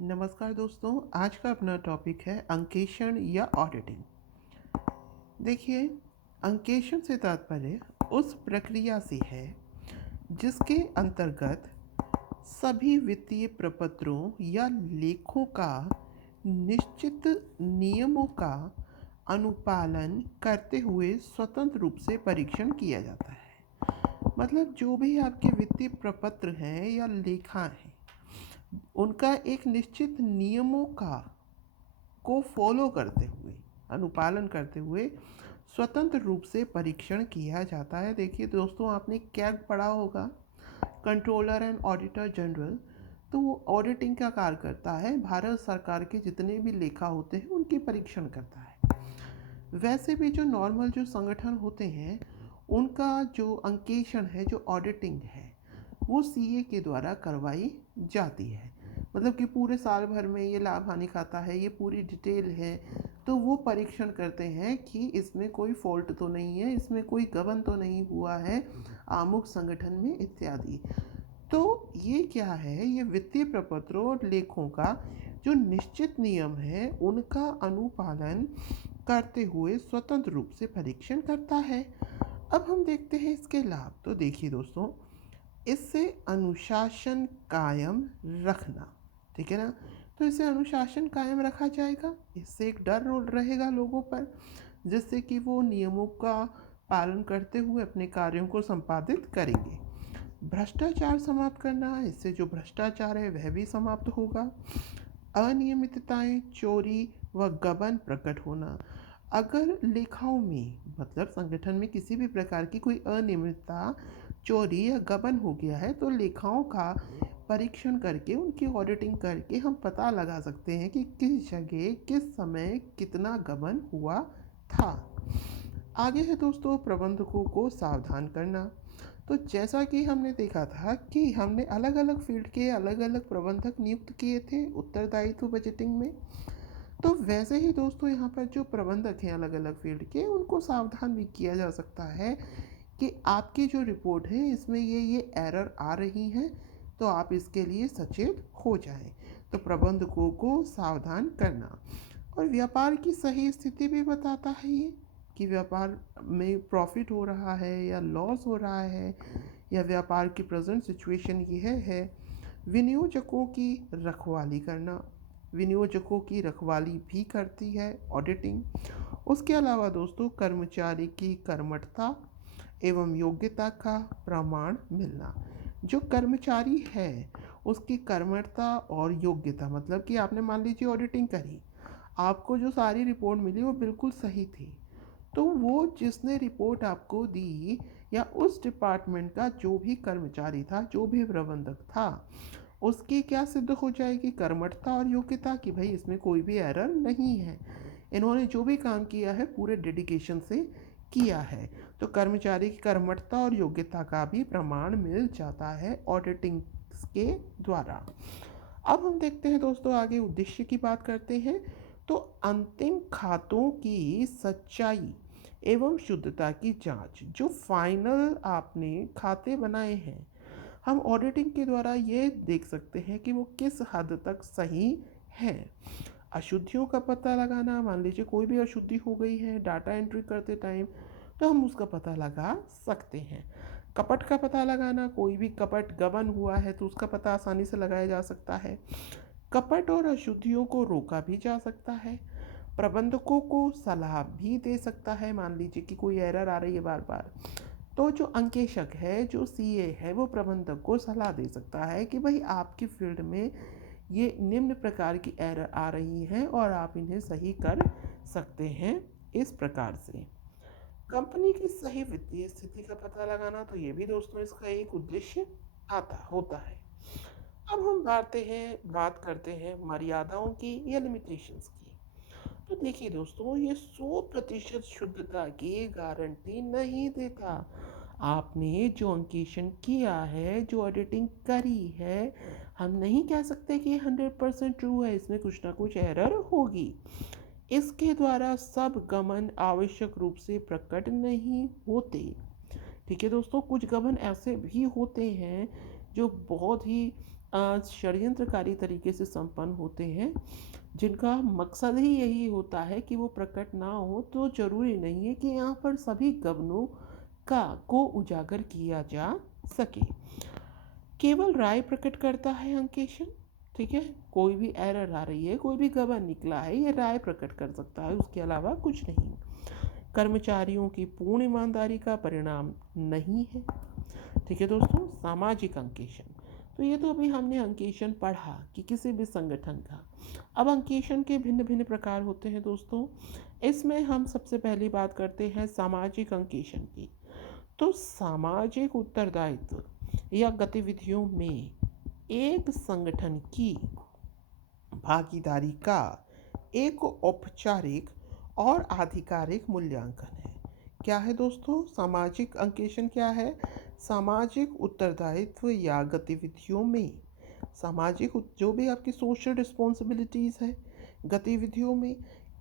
नमस्कार दोस्तों, आज का अपना टॉपिक है अंकेक्षण या ऑडिटिंग। देखिए, अंकेक्षण से तात्पर्य उस प्रक्रिया से है जिसके अंतर्गत सभी वित्तीय प्रपत्रों या लेखों का निश्चित नियमों का अनुपालन करते हुए स्वतंत्र रूप से परीक्षण किया जाता है। मतलब जो भी आपके वित्तीय प्रपत्र हैं या लेखा हैं, उनका एक निश्चित नियमों को फॉलो करते हुए, अनुपालन करते हुए स्वतंत्र रूप से परीक्षण किया जाता है। देखिए दोस्तों, आपने कैग पढ़ा होगा, कंट्रोलर एंड ऑडिटर जनरल। तो वो ऑडिटिंग का कार्य करता है, भारत सरकार के जितने भी लेखा होते हैं उनकी परीक्षण करता है। वैसे भी जो नॉर्मल जो संगठन होते हैं, उनका जो अंकेक्षण है, जो ऑडिटिंग है, वो सीए के द्वारा करवाई जाती है। मतलब कि पूरे साल भर में ये लाभ हानि खाता है, ये पूरी डिटेल है, तो वो परीक्षण करते हैं कि इसमें कोई फॉल्ट तो नहीं है, इसमें कोई गबन तो नहीं हुआ है आमुख संगठन में इत्यादि। तो ये क्या है, ये वित्तीय प्रपत्रों और लेखों का जो निश्चित नियम है उनका अनुपालन करते हुए स्वतंत्र रूप से परीक्षण करता है। अब हम देखते हैं इसके लाभ। तो देखिए दोस्तों, इससे अनुशासन कायम रखना, ठीक है ना। तो इससे अनुशासन कायम रखा जाएगा, इससे एक डर रहेगा लोगों पर, जिससे कि वो नियमों का पालन करते हुए अपने कार्यों को संपादित करेंगे। भ्रष्टाचार समाप्त करना, इससे जो भ्रष्टाचार है वह भी समाप्त होगा। अनियमितताएं, चोरी व गबन प्रकट होना। अगर लेखाओं में, मतलब संगठन में किसी भी प्रकार की कोई अनियमितता, चोरी या गबन हो गया है, तो लेखाओं का परीक्षण करके, उनकी ऑडिटिंग करके हम पता लगा सकते हैं कि किस जगह किस समय कितना गबन हुआ था। आगे है दोस्तों, प्रबंधकों को सावधान करना। तो जैसा कि हमने देखा था कि हमने अलग अलग फील्ड के अलग अलग प्रबंधक नियुक्त किए थे उत्तरदायित्व बजटिंग में। तो वैसे ही दोस्तों, यहाँ पर जो प्रबंधक हैं अलग अलग फील्ड के, उनको सावधान भी किया जा सकता है कि आपकी जो रिपोर्ट है इसमें ये एरर आ रही हैं, तो आप इसके लिए सचेत हो जाएं। तो प्रबंधकों को सावधान करना। और व्यापार की सही स्थिति भी बताता है ये, कि व्यापार में प्रॉफिट हो रहा है या लॉस हो रहा है, या व्यापार की प्रेजेंट सिचुएशन यह है। विनियोजकों की रखवाली करना, विनियोजकों की रखवाली भी करती है ऑडिटिंग। उसके अलावा दोस्तों, कर्मचारी की कर्मठता एवं योग्यता का प्रमाण मिलना। जो कर्मचारी है उसकी कर्मठता और योग्यता, मतलब कि आपने मान लीजिए ऑडिटिंग करी, आपको जो सारी रिपोर्ट मिली वो बिल्कुल सही थी, तो वो जिसने रिपोर्ट आपको दी या उस डिपार्टमेंट का जो भी कर्मचारी था, जो भी प्रबंधक था, उसकी क्या सिद्ध हो जाएगी, कर्मठता और योग्यता, कि भाई इसमें कोई भी एरर नहीं है, इन्होंने जो भी काम किया है पूरे डेडिकेशन से किया है। तो कर्मचारी की कर्मठता और योग्यता का भी प्रमाण मिल जाता है ऑडिटिंग के द्वारा। अब हम देखते हैं दोस्तों, आगे उद्देश्य की बात करते हैं। तो अंतिम खातों की सच्चाई एवं शुद्धता की जांच, जो फाइनल आपने खाते बनाए हैं, हम ऑडिटिंग के द्वारा ये देख सकते हैं कि वो किस हद तक सही है। अशुद्धियों का पता लगाना, मान लीजिए कोई भी अशुद्धि हो गई है डाटा एंट्री करते टाइम, तो हम उसका पता लगा सकते हैं। कपट का पता लगाना, कोई भी कपट गबन हुआ है तो उसका पता आसानी से लगाया जा सकता है। कपट और अशुद्धियों को रोका भी जा सकता है। प्रबंधकों को सलाह भी दे सकता है, मान लीजिए कि कोई एरर आ रही है बार बार, तो जो अंकेशक है, जो सीए है, वो प्रबंधक को सलाह दे सकता है कि भाई आपकी फील्ड में ये निम्न प्रकार की एरर आ रही हैं और आप इन्हें सही कर सकते हैं इस प्रकार से। कंपनी की सही वित्तीय स्थिति का पता लगाना, तो ये भी दोस्तों इसका एक उद्देश्य आता होता है। अब हम बात करते हैं मर्यादाओं की या लिमिटेशंस की। तो देखिए दोस्तों, ये 100% शुद्धता की गारंटी नहीं देता। आपने जो अंकेक्षण किया है, जो ऑडिटिंग करी है, हम नहीं कह सकते कि 100% ट्रू है, इसमें कुछ ना कुछ एरर होगी। इसके द्वारा सब गमन आवश्यक रूप से प्रकट नहीं होते। ठीक है दोस्तों, कुछ गबन ऐसे भी होते हैं जो बहुत ही षड्यंत्रकारी तरीके से संपन्न होते हैं, जिनका मकसद ही यही होता है कि वो प्रकट ना हो। तो जरूरी नहीं है कि यहाँ पर सभी गबनों को उजागर किया जा सके। केवल राय प्रकट करता है अंकेशन, ठीक है। कोई भी एरर आ रही है, कोई भी गबन निकला है, ये राय प्रकट कर सकता है, उसके अलावा कुछ नहीं। कर्मचारियों की पूर्ण ईमानदारी का परिणाम नहीं है, ठीक है दोस्तों। सामाजिक अंकेशन, तो ये तो अभी हमने अंकेशन पढ़ा कि किसी भी संगठन का। अब अंकेशन के भिन्न भिन्न प्रकार होते हैं दोस्तों। इसमें हम सबसे पहली बात करते हैं सामाजिक अंकेशन की। तो सामाजिक उत्तरदायित्व या गतिविधियों में एक संगठन की भागीदारी का एक औपचारिक और आधिकारिक मूल्यांकन है। क्या है दोस्तों सामाजिक अंकेशन? क्या है? सामाजिक उत्तरदायित्व या गतिविधियों में सामाजिक जो भी आपकी सोशल रिस्पॉन्सिबिलिटीज़ है, गतिविधियों में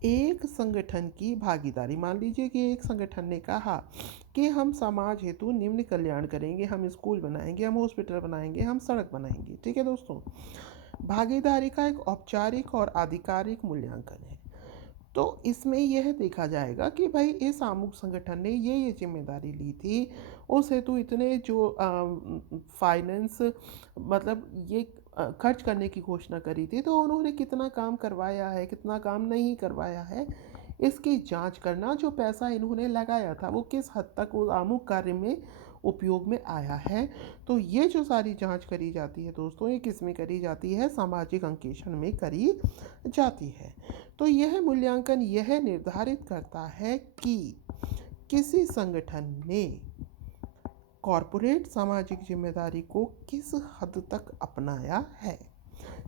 एक संगठन की भागीदारी। मान लीजिए कि एक संगठन ने कहा कि हम समाज हेतु निम्न कल्याण करेंगे, हम स्कूल बनाएंगे, हम हॉस्पिटल बनाएंगे, हम सड़क बनाएंगे, ठीक है दोस्तों। भागीदारी का एक औपचारिक और आधिकारिक मूल्यांकन है। तो इसमें यह देखा जाएगा कि भाई इस सामूहिक संगठन ने ये जिम्मेदारी ली थी, उस हेतु इतने जो फाइनेंस मतलब ये खर्च करने की घोषणा करी थी, तो उन्होंने कितना काम करवाया है, कितना काम नहीं करवाया है, इसकी जांच करना। जो पैसा इन्होंने लगाया था वो किस हद तक उस आमुख कार्य में उपयोग में आया है। तो ये जो सारी जांच करी जाती है दोस्तों, ये किस में करी जाती है? सामाजिक अंकेक्षण में करी जाती है। तो यह मूल्यांकन यह निर्धारित करता है कि किसी संगठन ने कॉरपोरेट सामाजिक जिम्मेदारी को किस हद तक अपनाया है।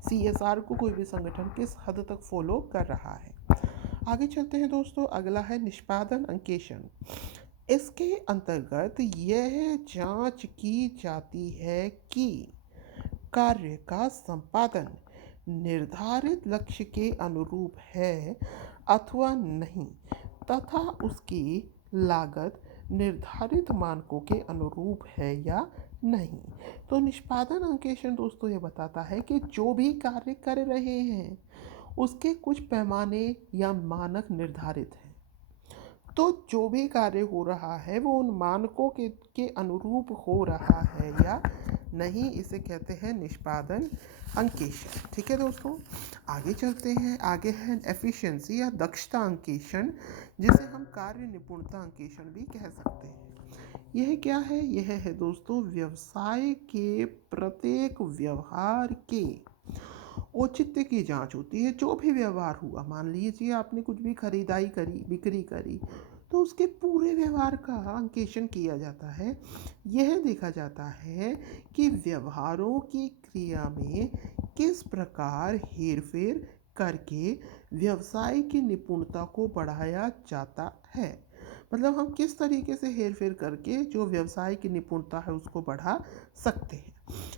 CSR को कोई भी संगठन किस हद तक फॉलो कर रहा है। आगे चलते हैं दोस्तों, अगला है निष्पादन अंकेक्षण। इसके अंतर्गत यह जांच की जाती है कि कार्य का संपादन निर्धारित लक्ष्य के अनुरूप है अथवा नहीं, तथा उसकी लागत निर्धारित मानकों के अनुरूप है या नहीं। तो निष्पादन अंकेक्षण दोस्तों ये बताता है कि जो भी कार्य कर रहे हैं उसके कुछ पैमाने या मानक निर्धारित हैं। तो जो भी कार्य हो रहा है वो उन मानकों के अनुरूप हो रहा है या नहीं, इसे कहते हैं निष्पादन अंकेक्षण, ठीक है दोस्तों। आगे चलते हैं, आगे है एफिशिएंसी या दक्षता अंकेक्षण, जिसे हम कार्य निपुणता अंकेक्षण भी कह सकते हैं। यह क्या है? यह है दोस्तों व्यवसाय के प्रत्येक व्यवहार के औचित्य की जांच होती है। जो भी व्यवहार हुआ, मान लीजिए आपने कुछ भी खरीदारी करी, बिक्री करी, तो उसके पूरे व्यवहार का अंकेक्षण किया जाता है। यह देखा जाता है कि व्यवहारों की क्रिया में किस प्रकार हेरफेर करके व्यवसाय की निपुणता को बढ़ाया जाता है। मतलब हम किस तरीके से हेरफेर करके जो व्यवसाय की निपुणता है उसको बढ़ा सकते हैं।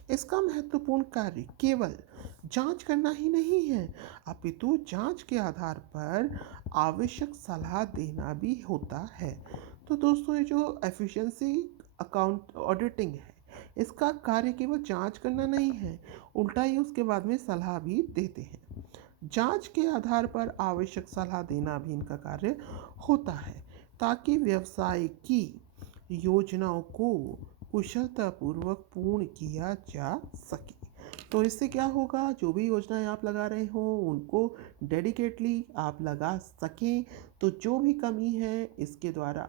इसका महत्वपूर्ण कार्य केवल जांच करना ही नहीं है, अपितु जांच के आधार पर आवश्यक सलाह देना भी होता है। तो दोस्तों ये जो एफिशिएंसी अकाउंट ऑडिटिंग है, इसका कार्य केवल जांच करना नहीं है, उल्टा ही उसके बाद में सलाह भी देते हैं। जांच के आधार पर आवश्यक सलाह देना भी इनका कार्य होता है, ताकि व्यवसाय की योजनाओं को कुशलतापूर्वक पूर्ण किया जा सके। तो इससे क्या होगा, जो भी योजनाएं आप लगा रहे हो उनको डेडिकेटली आप लगा सकें, तो जो भी कमी है इसके द्वारा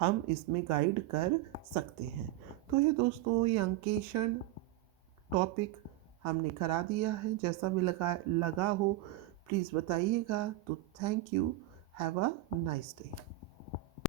हम इसमें गाइड कर सकते हैं। तो ये दोस्तों ये अंकेक्षण टॉपिक हमने करा दिया है। जैसा भी लगा हो प्लीज़ बताइएगा। तो thank you, have a nice day.